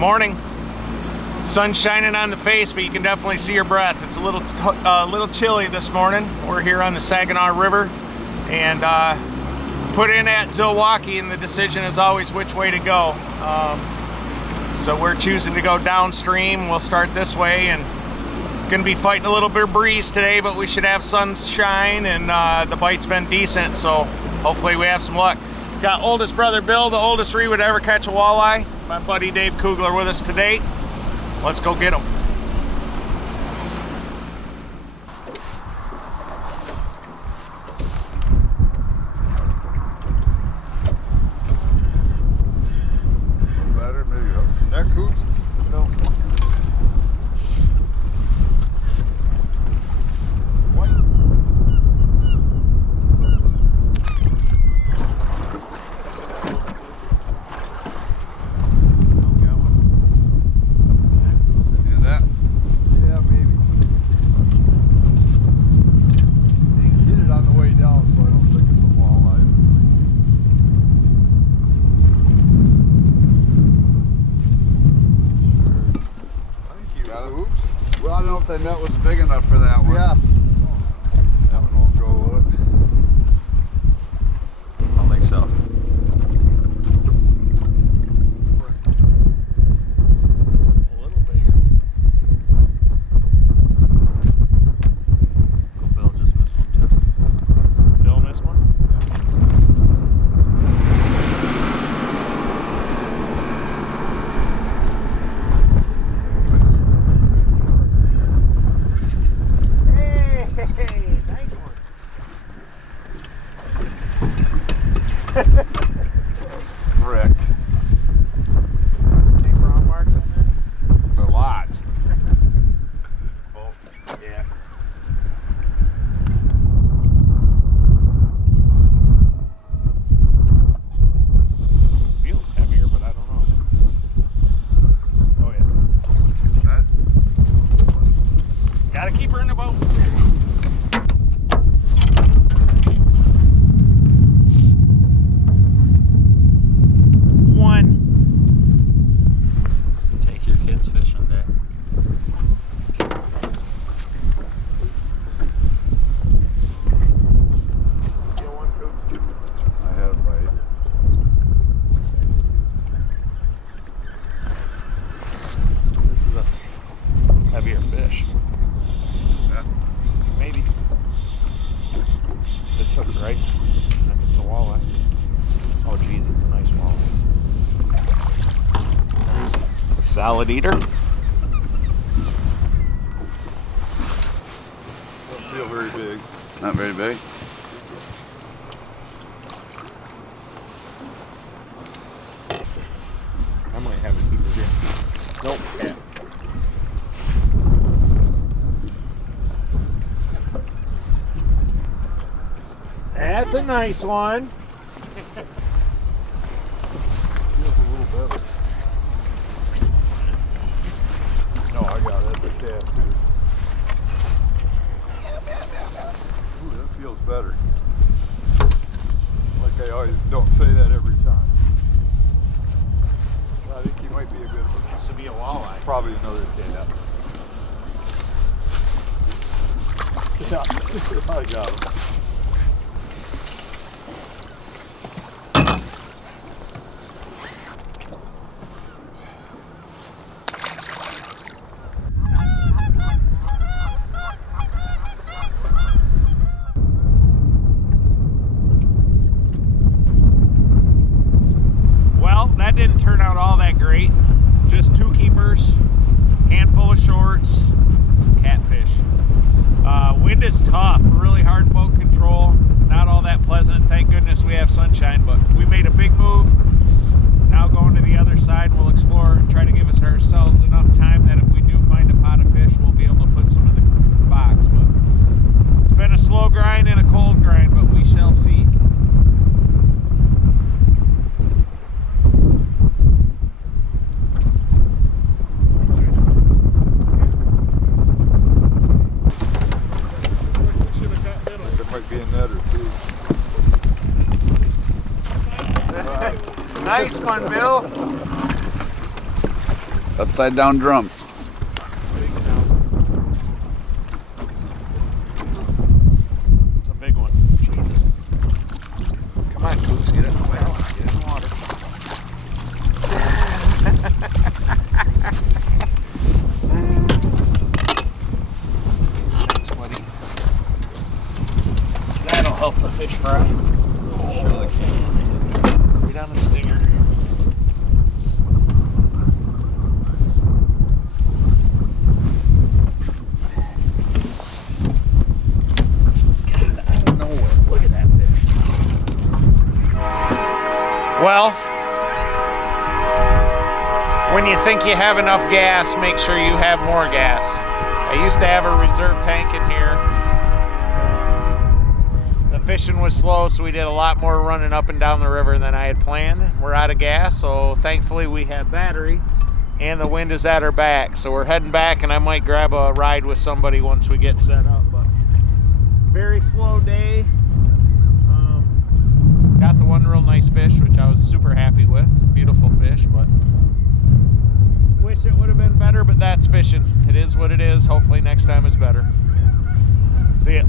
Morning. Sun's shining on the face, but you can definitely see your breath. It's a little chilly this morning. We're here on the Saginaw River and put in at Zilwaukee, and the decision is always which way to go. So we're choosing to go downstream. We'll start this way and gonna be fighting a little bit of breeze today, but we should have sunshine, and the bite's been decent, so hopefully we have some luck. Got oldest brother Bill, the oldest we would ever catch a walleye. My buddy Dave Kugler with us today. Let's go get him. Better, maybe neck hooks? No. Well, I don't know if that net was big enough for that one. Yeah. That one won't go with it. I don't think so. A little bigger. Bill just missed one too. Bill missed one? Frick. Any brown marks on there? A lot. Oh, yeah. Feels heavier, but I don't know. Oh yeah. That? Gotta keep her in the boat. Take your kids fishing day. I had a bite. This is a heavier fish. Yeah. Maybe. It's hooked right. If it's a walleye. Oh geez, it's a nice walleye. A salad eater. Don't feel very big. Not very big. I might have a keeper here. Nope. Yeah. That's a nice one. Feels a little better. No, I got it. That's a calf too. Ooh, that feels better. Like I always don't say that every time. I think he might be a good one. This would be a walleye. Probably another calf. Yeah, I got him. Well, that didn't turn out all that great. Just two keepers, handful of shorts, some catfish. Wind is tough, really hard boat control, not all that pleasant. Thank goodness we have sunshine, but we made a big move. Now going to the other side, we'll explore and try to give ourselves enough time that if we do find a pot of fish, we'll be able to put some in the box. But it's been a slow grind and a cold grind, but we shall see. Nice one, Bill. Upside down drum. It's a big one. Jesus. Come on, Coops, get in the way. Get in the water. Thanks, buddy. That'll help the fish fry. Surely can. Right on the stinger. Well, when you think you have enough gas, make sure you have more gas. I used to have a reserve tank in here. The fishing was slow, so we did a lot more running up and down the river than I had planned. We're out of gas, so thankfully we have battery, and the wind is at our back. So we're heading back, and I might grab a ride with somebody once we get set up. But very slow day. Got the one real nice fish, which I was super happy with. Beautiful fish, but wish it would have been better, but that's fishing. It is what it is. Hopefully next time is better. See ya.